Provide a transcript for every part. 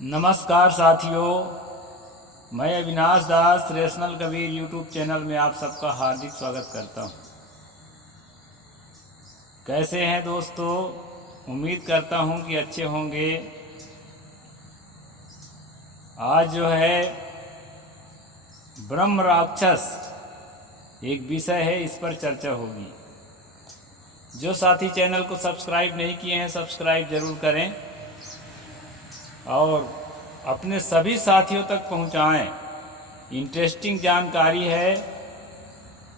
नमस्कार साथियों, मैं अविनाश दास रेशनल कबीर यूट्यूब चैनल में आप सबका हार्दिक स्वागत करता हूं। कैसे हैं दोस्तों? उम्मीद करता हूं कि अच्छे होंगे। आज जो है ब्रह्म राक्षस एक विषय है, इस पर चर्चा होगी। जो साथी चैनल को सब्सक्राइब नहीं किए हैं सब्सक्राइब जरूर करें और अपने सभी साथियों तक पहुंचाएं। इंटरेस्टिंग जानकारी है।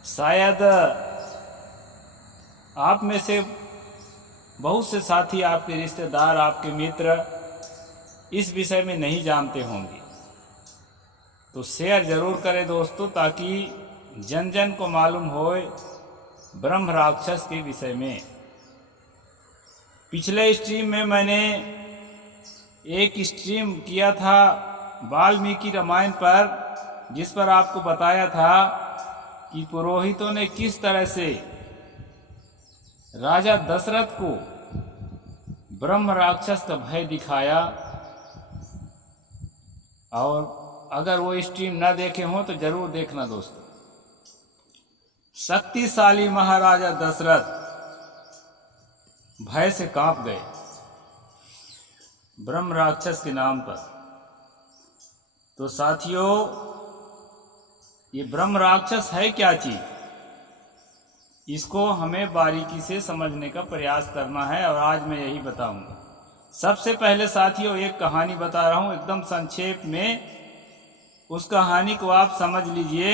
शायद आप में से बहुत से साथी, आपके रिश्तेदार, आपके मित्र इस विषय में नहीं जानते होंगे, तो शेयर जरूर करें दोस्तों, ताकि जन जन को मालूम होए ब्रह्म राक्षस के विषय में। पिछले स्ट्रीम में मैंने एक स्ट्रीम किया था वाल्मीकि रामायण पर, जिस पर आपको बताया था कि पुरोहितों ने किस तरह से राजा दशरथ को ब्रह्म राक्षस का भय दिखाया। और अगर वो स्ट्रीम न देखे हों तो जरूर देखना दोस्तों। शक्तिशाली महाराजा दशरथ भय से कांप गए ब्रह्म राक्षस के नाम पर। तो साथियों, ये ब्रह्म राक्षस है क्या चीज, इसको हमें बारीकी से समझने का प्रयास करना है और आज मैं यही बताऊंगा। सबसे पहले साथियों एक कहानी बता रहा हूं, एकदम संक्षेप में। उस कहानी को आप समझ लीजिए,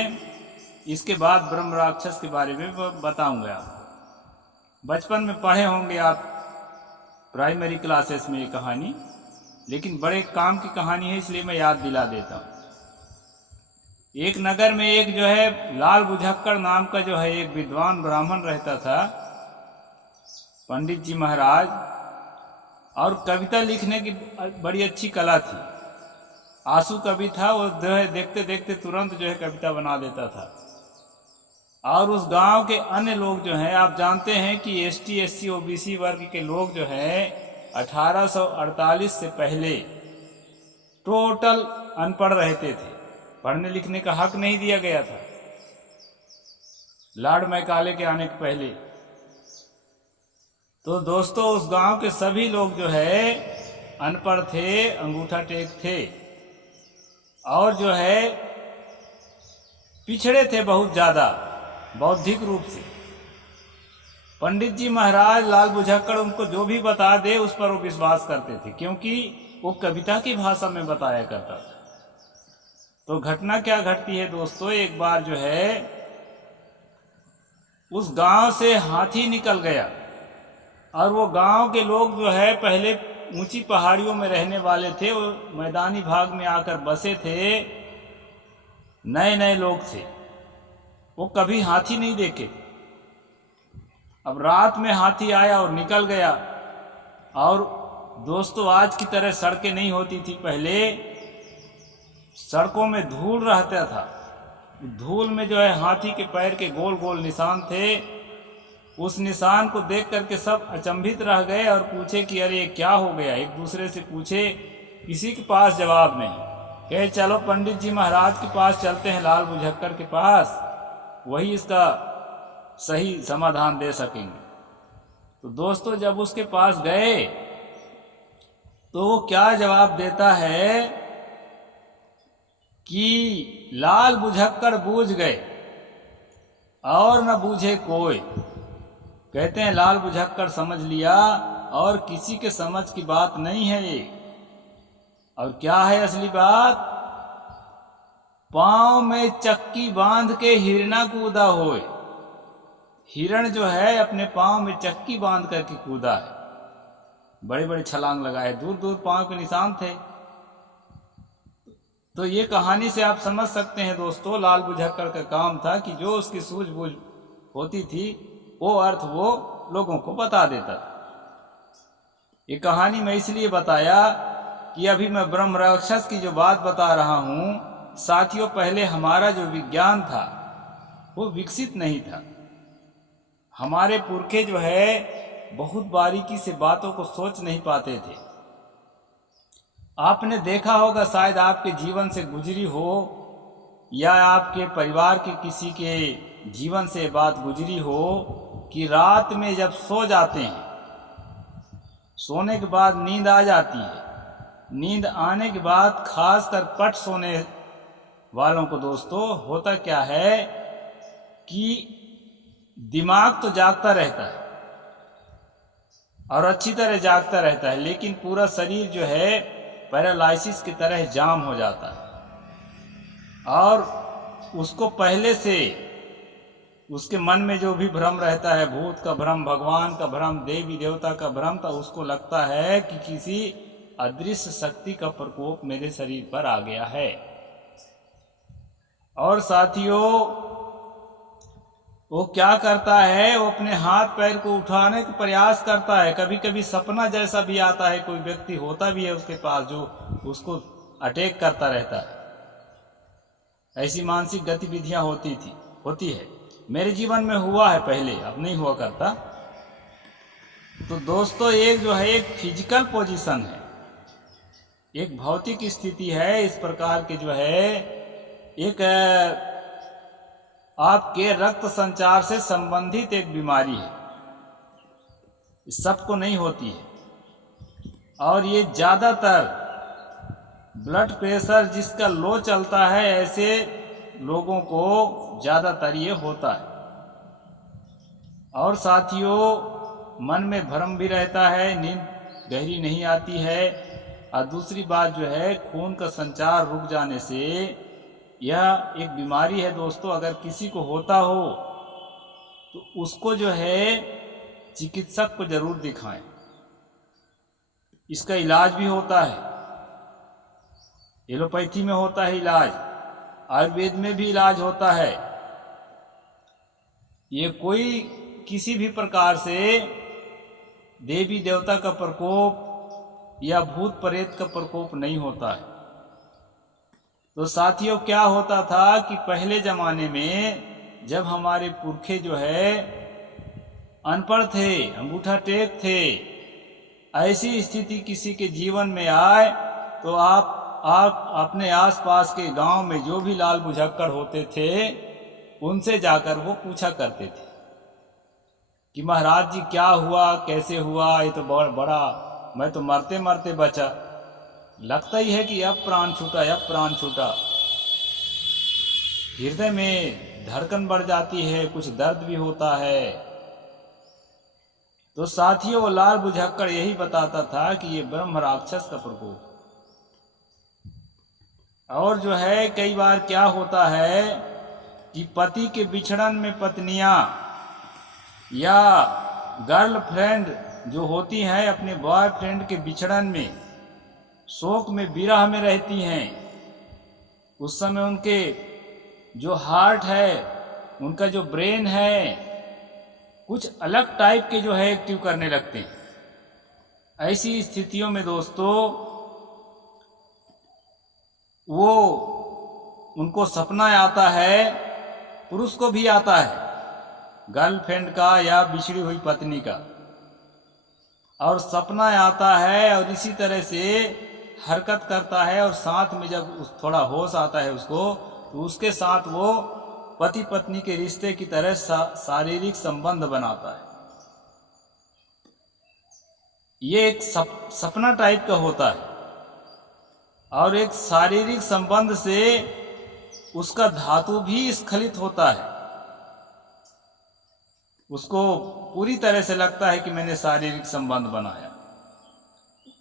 इसके बाद ब्रह्म राक्षस के बारे में बताऊंगा। बचपन में पढ़े होंगे आप प्राइमरी क्लासेस में ये कहानी, लेकिन बड़े काम की कहानी है इसलिए मैं याद दिला देता हूँ। एक नगर में एक जो है लाल बुझक्कड़ नाम का जो है एक विद्वान ब्राह्मण रहता था, पंडित जी महाराज। और कविता लिखने की बड़ी अच्छी कला थी। आंसू कवि था वो, जो है देखते देखते तुरंत जो है कविता बना देता था। और उस गांव के अन्य लोग जो हैं, आप जानते हैं कि एसटी एससी ओबीसी वर्ग के लोग जो हैं 1848 से पहले टोटल अनपढ़ रहते थे। पढ़ने लिखने का हक नहीं दिया गया था लॉर्ड मैकाले के आने के पहले। तो दोस्तों उस गांव के सभी लोग जो है अनपढ़ थे, अंगूठा टेक थे और जो है पिछड़े थे बहुत ज्यादा बौद्धिक रूप से। पंडित जी महाराज लाल बुझक्कड़ उनको जो भी बता दे उस पर वो विश्वास करते थे, क्योंकि वो कविता की भाषा में बताया करता था। तो घटना क्या घटती है दोस्तों, एक बार जो है उस गांव से हाथी निकल गया और वो गांव के लोग जो है पहले ऊंची पहाड़ियों में रहने वाले थे, वो मैदानी भाग में आकर बसे थे, नए नए लोग थे, वो कभी हाथी नहीं देखे। अब रात में हाथी आया और निकल गया। और दोस्तों आज की तरह सड़कें नहीं होती थी पहले, सड़कों में धूल रहता था। धूल में जो है हाथी के पैर के गोल गोल निशान थे। उस निशान को देख करके सब अचंभित रह गए और पूछे कि अरे ये क्या हो गया। एक दूसरे से पूछे, किसी के पास जवाब नहीं। कहे चलो पंडित जी महाराज के पास चलते हैं, लाल बुझक्कड़ के पास, वही इसका सही समाधान दे सकेंगे। तो दोस्तों जब उसके पास गए तो वो क्या जवाब देता है कि लाल बुझक्कड़ बूझ गए और न बूझे कोई। कहते हैं लाल बुझक्कड़ समझ लिया और किसी के समझ की बात नहीं है ये। और क्या है असली बात, पांव में चक्की बांध के हिरना कूदा होए। हिरण जो है अपने पांव में चक्की बांध करके कूदा है, बड़े बड़े छलांग लगाए, दूर दूर पांव के निशान थे। तो ये कहानी से आप समझ सकते हैं दोस्तों, लाल बुझक्कड़ का काम था कि जो उसकी सूझबूझ होती थी वो अर्थ वो लोगों को बता देता था। ये कहानी मैं इसलिए बताया कि अभी मैं ब्रह्म राक्षस की जो बात बता रहा हूं साथियों, पहले हमारा जो विज्ञान था वो विकसित नहीं था। हमारे पुरखे जो है बहुत बारीकी से बातों को सोच नहीं पाते थे। आपने देखा होगा, शायद आपके जीवन से गुजरी हो या आपके परिवार के किसी के जीवन से बात गुजरी हो कि रात में जब सो जाते हैं, सोने के बाद नींद आ जाती है, नींद आने के बाद खासकर पट सोने वालों को दोस्तों होता क्या है कि दिमाग तो जागता रहता है और अच्छी तरह जागता रहता है, लेकिन पूरा शरीर जो है पैरालाइसिस की तरह जाम हो जाता है और उसको पहले से उसके मन में जो भी भ्रम रहता है, भूत का भ्रम, भगवान का भ्रम, देवी देवता का भ्रम, तो उसको लगता है कि किसी अदृश्य शक्ति का प्रकोप मेरे शरीर पर आ गया है। और साथियों, वो क्या करता है, वो अपने हाथ पैर को उठाने का प्रयास करता है। कभी कभी सपना जैसा भी आता है, कोई व्यक्ति होता भी है उसके पास जो उसको अटैक करता रहता है। ऐसी मानसिक गतिविधियां होती है। मेरे जीवन में हुआ है पहले, अब नहीं हुआ करता। तो दोस्तों, एक जो है एक फिजिकल पोजीशन है, एक भौतिक स्थिति है, इस प्रकार के जो है एक आपके रक्त संचार से संबंधित एक बीमारी है, सबको नहीं होती है। और ये ज़्यादातर ब्लड प्रेशर जिसका लो चलता है, ऐसे लोगों को ज़्यादातर ये होता है। और साथियों, मन में भ्रम भी रहता है, नींद गहरी नहीं आती है। और दूसरी बात जो है, खून का संचार रुक जाने से, यह एक बीमारी है दोस्तों। अगर किसी को होता हो तो उसको जो है चिकित्सक को जरूर दिखाएं। इसका इलाज भी होता है, एलोपैथी में होता है इलाज, आयुर्वेद में भी इलाज होता है। ये कोई किसी भी प्रकार से देवी देवता का प्रकोप या भूत प्रेत का प्रकोप नहीं होता है। तो साथियों, क्या होता था कि पहले जमाने में जब हमारे पुरखे जो है अनपढ़ थे, अंगूठा टेक थे, ऐसी स्थिति किसी के जीवन में आए तो आप अपने आसपास के गांव में जो भी लाल बुझक्कड़ होते थे, उनसे जाकर वो पूछा करते थे कि महाराज जी क्या हुआ, कैसे हुआ, ये तो बड़ा मैं तो मरते मरते बचा, लगता ही है कि अब प्राण छूटा, अब प्राण छूटा। हृदय में धड़कन बढ़ जाती है, कुछ दर्द भी होता है। तो साथियों, वो लाल बुझक्कड़ यही बताता था कि ये ब्रह्म राक्षस का प्रकोप। और जो है कई बार क्या होता है कि पति के बिछड़न में पत्नियां या गर्लफ्रेंड जो होती हैं अपने बॉयफ्रेंड के बिछड़न में शोक में, विरह में रहती हैं। उस समय उनके जो हार्ट है, उनका जो ब्रेन है, कुछ अलग टाइप के जो है एक्टिव करने लगते हैं। ऐसी स्थितियों में दोस्तों वो उनको सपना आता है, पुरुष को भी आता है, गर्लफ्रेंड का या बिछड़ी हुई पत्नी का, और सपना आता है और इसी तरह से हरकत करता है। और साथ में जब थोड़ा होश आता है उसको, तो उसके साथ वो पति पत्नी के रिश्ते की तरह शारीरिक संबंध बनाता है। ये एक सपना टाइप का होता है। और एक शारीरिक संबंध से उसका धातु भी स्खलित होता है। उसको पूरी तरह से लगता है कि मैंने शारीरिक संबंध बनाया।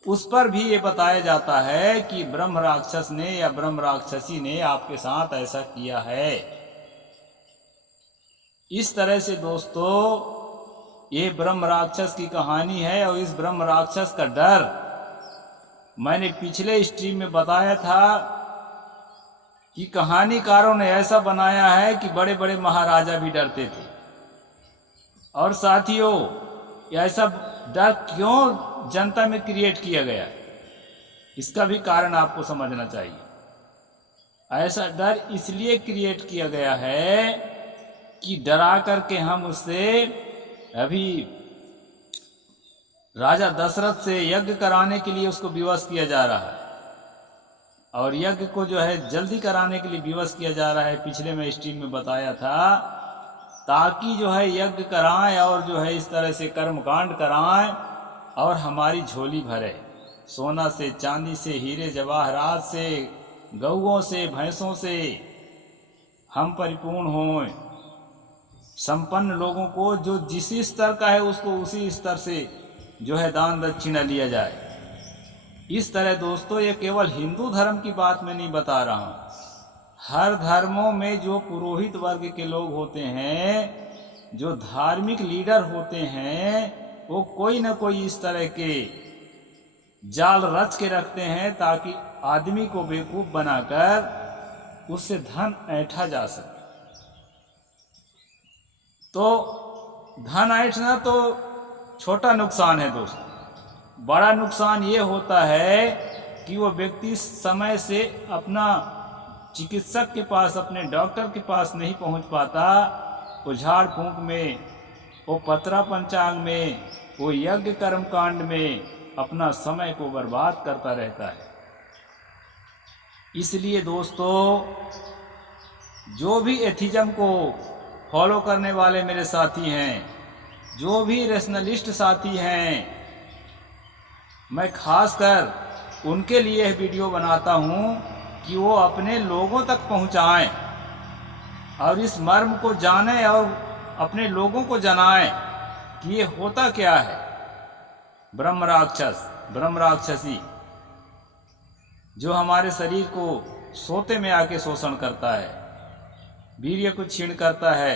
उस पर भी ये बताया जाता है कि ब्रह्म राक्षस ने या ब्रह्म राक्षसी ने आपके साथ ऐसा किया है। इस तरह से दोस्तों ये ब्रह्म राक्षस की कहानी है। और इस ब्रह्म राक्षस का डर मैंने पिछले स्ट्रीम में बताया था कि कहानीकारों ने ऐसा बनाया है कि बड़े बड़े महाराजा भी डरते थे। और साथियों, ऐसा डर क्यों जनता में क्रिएट किया गया, इसका भी कारण आपको समझना चाहिए। ऐसा डर इसलिए क्रिएट किया गया है कि डरा करके हम उससे, अभी राजा दशरथ से यज्ञ कराने के लिए उसको विवश किया जा रहा है। और यज्ञ को जो है जल्दी कराने के लिए विवश किया जा रहा है। पिछले में स्ट्रीम में बताया था, ताकि जो है यज्ञ कराएं और जो है इस तरह से कर्मकांड कराएं और हमारी झोली भरे, सोना से, चांदी से, हीरे जवाहरात से, गऊओं से, भैंसों से हम परिपूर्ण हों। संपन्न लोगों को जो जिस स्तर का है उसको उसी स्तर से जो है दान दक्षिणा लिया जाए। इस तरह दोस्तों, ये केवल हिंदू धर्म की बात मैं नहीं बता रहा हूँ, हर धर्मों में जो पुरोहित वर्ग के लोग होते हैं, जो धार्मिक लीडर होते हैं, वो कोई ना कोई इस तरह के जाल रच के रखते हैं ताकि आदमी को बेवकूफ बनाकर उससे धन ऐंठा जा सके। तो धन ऐंठना तो छोटा नुकसान है दोस्तों, बड़ा नुकसान ये होता है कि वो व्यक्ति समय से अपना चिकित्सक के पास, अपने डॉक्टर के पास नहीं पहुंच पाता। वो झाड़ फूंक में, वो पत्रा पंचांग में, वो यज्ञ कर्म कांड में अपना समय को बर्बाद करता रहता है। इसलिए दोस्तों, जो भी एथिज्म को फॉलो करने वाले मेरे साथी हैं, जो भी रेशनलिस्ट साथी हैं, मैं खासकर उनके लिए वीडियो बनाता हूं कि वो अपने लोगों तक पहुंचाएं और इस मर्म को जानें और अपने लोगों को जनाएं कि ये होता क्या है। ब्रह्म राक्षस, ब्रह्म राक्षसी जो हमारे शरीर को सोते में आके शोषण करता है, वीर्य को छीण करता है,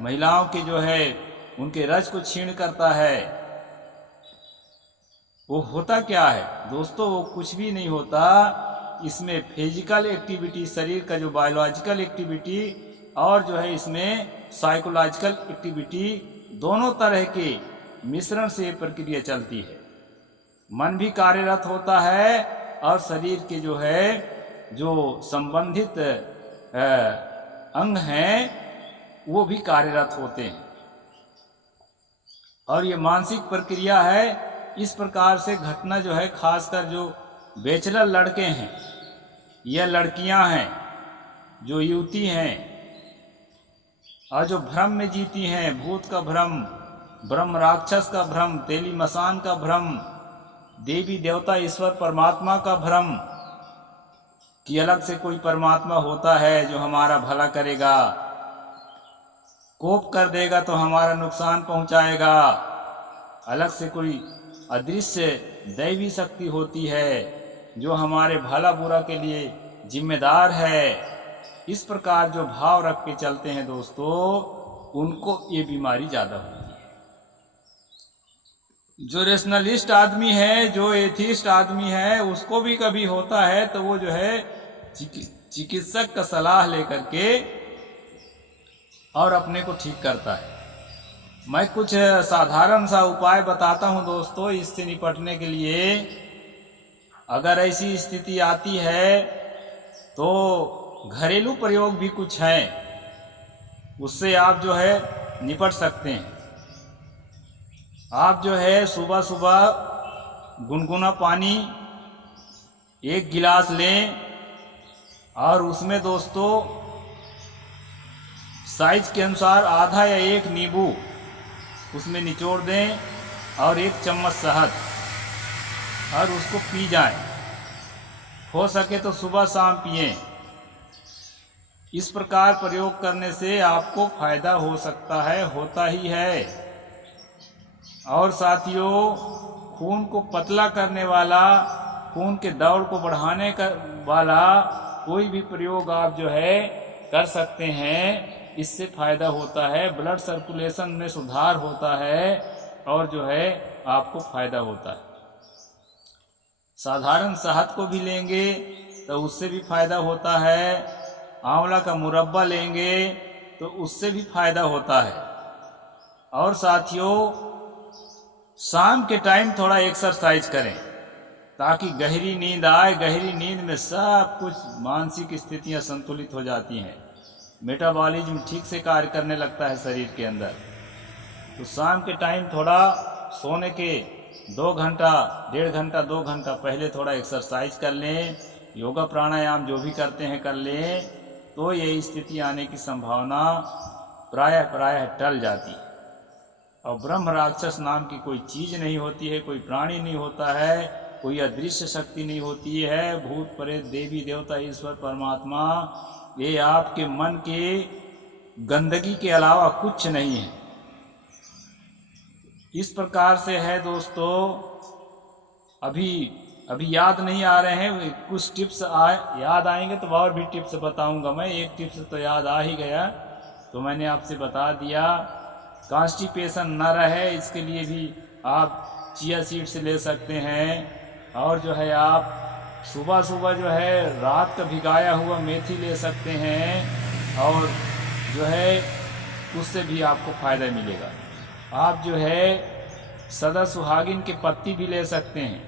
महिलाओं के जो है उनके रज को छीण करता है, वो होता क्या है दोस्तों? वो कुछ भी नहीं होता। इसमें फिजिकल एक्टिविटी, शरीर का जो बायोलॉजिकल एक्टिविटी और जो है इसमें साइकोलॉजिकल एक्टिविटी, दोनों तरह के मिश्रण से ये प्रक्रिया चलती है। मन भी कार्यरत होता है और शरीर के जो है जो संबंधित अंग हैं वो भी कार्यरत होते हैं। और ये मानसिक प्रक्रिया है। इस प्रकार से घटना जो है, खासकर जो बैचलर लड़के हैं या लड़कियां हैं, जो युवती हैं और जो भ्रम में जीती हैं, भूत का भ्रम, ब्रह्म राक्षस का भ्रम, तेली मसान का भ्रम, देवी देवता ईश्वर परमात्मा का भ्रम कि अलग से कोई परमात्मा होता है जो हमारा भला करेगा, कोप कर देगा तो हमारा नुकसान पहुंचाएगा, अलग से कोई अदृश्य दैवी शक्ति होती है जो हमारे भला बुरा के लिए जिम्मेदार है। इस प्रकार जो भाव रख के चलते हैं दोस्तों, उनको ये बीमारी ज़्यादा होती है। जो रेशनलिस्ट आदमी है, जो एथिस्ट आदमी है, उसको भी कभी होता है तो वो जो है चिकित्सक का सलाह लेकर के और अपने को ठीक करता है। मैं कुछ साधारण सा उपाय बताता हूं दोस्तों इससे निपटने के लिए। अगर ऐसी स्थिति आती है तो घरेलू प्रयोग भी कुछ हैं, उससे आप जो है निपट सकते हैं। आप जो है सुबह सुबह गुनगुना पानी 1 गिलास लें और उसमें दोस्तों साइज के अनुसार आधा या 1 नींबू उसमें निचोड़ दें और 1 चम्मच शहद, और उसको पी जाएं। हो सके तो सुबह शाम पिएं। इस प्रकार प्रयोग करने से आपको फायदा हो सकता है, होता ही है। और साथियों, खून को पतला करने वाला, खून के दौड़ को बढ़ाने वाला कोई भी प्रयोग आप जो है कर सकते हैं। इससे फायदा होता है, ब्लड सर्कुलेशन में सुधार होता है और जो है आपको फायदा होता है। साधारण शहद को भी लेंगे तो उससे भी फायदा होता है। आंवला का मुरब्बा लेंगे तो उससे भी फायदा होता है। और साथियों, शाम के टाइम थोड़ा एक्सरसाइज करें ताकि गहरी नींद आए। गहरी नींद में सब कुछ मानसिक स्थितियां संतुलित हो जाती हैं, मेटाबॉलिज्म ठीक से कार्य करने लगता है शरीर के अंदर। तो शाम के टाइम थोड़ा सोने के 2 घंटा, 1.5 घंटा, 2 घंटा पहले थोड़ा एक्सरसाइज कर लें योगा प्राणायाम जो भी करते हैं कर लें तो ये स्थिति आने की संभावना प्रायः टल जाती है। और ब्रह्म राक्षस नाम की कोई चीज़ नहीं होती है, कोई प्राणी नहीं होता है, कोई अदृश्य शक्ति नहीं होती है। भूत प्रेत देवी देवता ईश्वर परमात्मा ये आपके मन के गंदगी के अलावा कुछ नहीं है। इस प्रकार से है दोस्तों। अभी याद नहीं आ रहे हैं, कुछ टिप्स याद आएंगे तो और भी टिप्स बताऊंगा मैं। एक टिप्स तो याद आ ही गया तो मैंने आपसे बता दिया। कॉन्स्टिपेशन न रहे इसके लिए भी आप चिया सीड्स ले सकते हैं। और जो है आप सुबह सुबह जो है रात का भिगाया हुआ मेथी ले सकते हैं और जो है उससे भी आपको फ़ायदा मिलेगा। आप जो है सदा सुहागिन की पत्ती भी ले सकते हैं।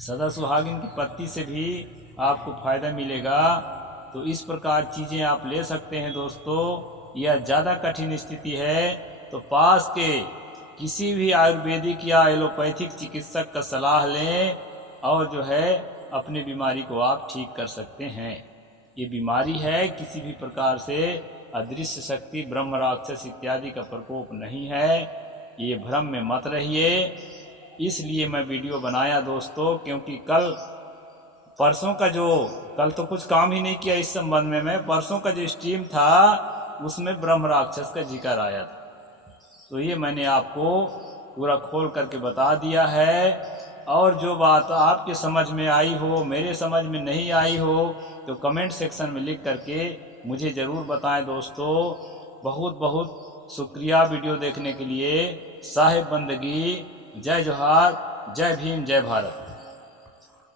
सदा सुहागिन की पत्ती से भी आपको फ़ायदा मिलेगा। तो इस प्रकार चीज़ें आप ले सकते हैं दोस्तों। यह ज़्यादा कठिन स्थिति है तो पास के किसी भी आयुर्वेदिक या एलोपैथिक चिकित्सक का सलाह लें और जो है अपनी बीमारी को आप ठीक कर सकते हैं। ये बीमारी है, किसी भी प्रकार से अदृश्य शक्ति ब्रह्म राक्षस इत्यादि का प्रकोप नहीं है। ये भ्रम में मत रहिए। इसलिए मैं वीडियो बनाया दोस्तों, क्योंकि कल तो कुछ काम ही नहीं किया इस संबंध में। मैं परसों का जो स्ट्रीम था उसमें ब्रह्म राक्षस का जिक्र आया था, तो ये मैंने आपको पूरा खोल करके बता दिया है। और जो बात आपके समझ में आई हो, मेरे समझ में नहीं आई हो, तो कमेंट सेक्शन में लिख करके मुझे ज़रूर बताएं दोस्तों। बहुत बहुत शुक्रिया वीडियो देखने के लिए। साहिब बंदगी। जय जोहार, जय भीम, जय भारत।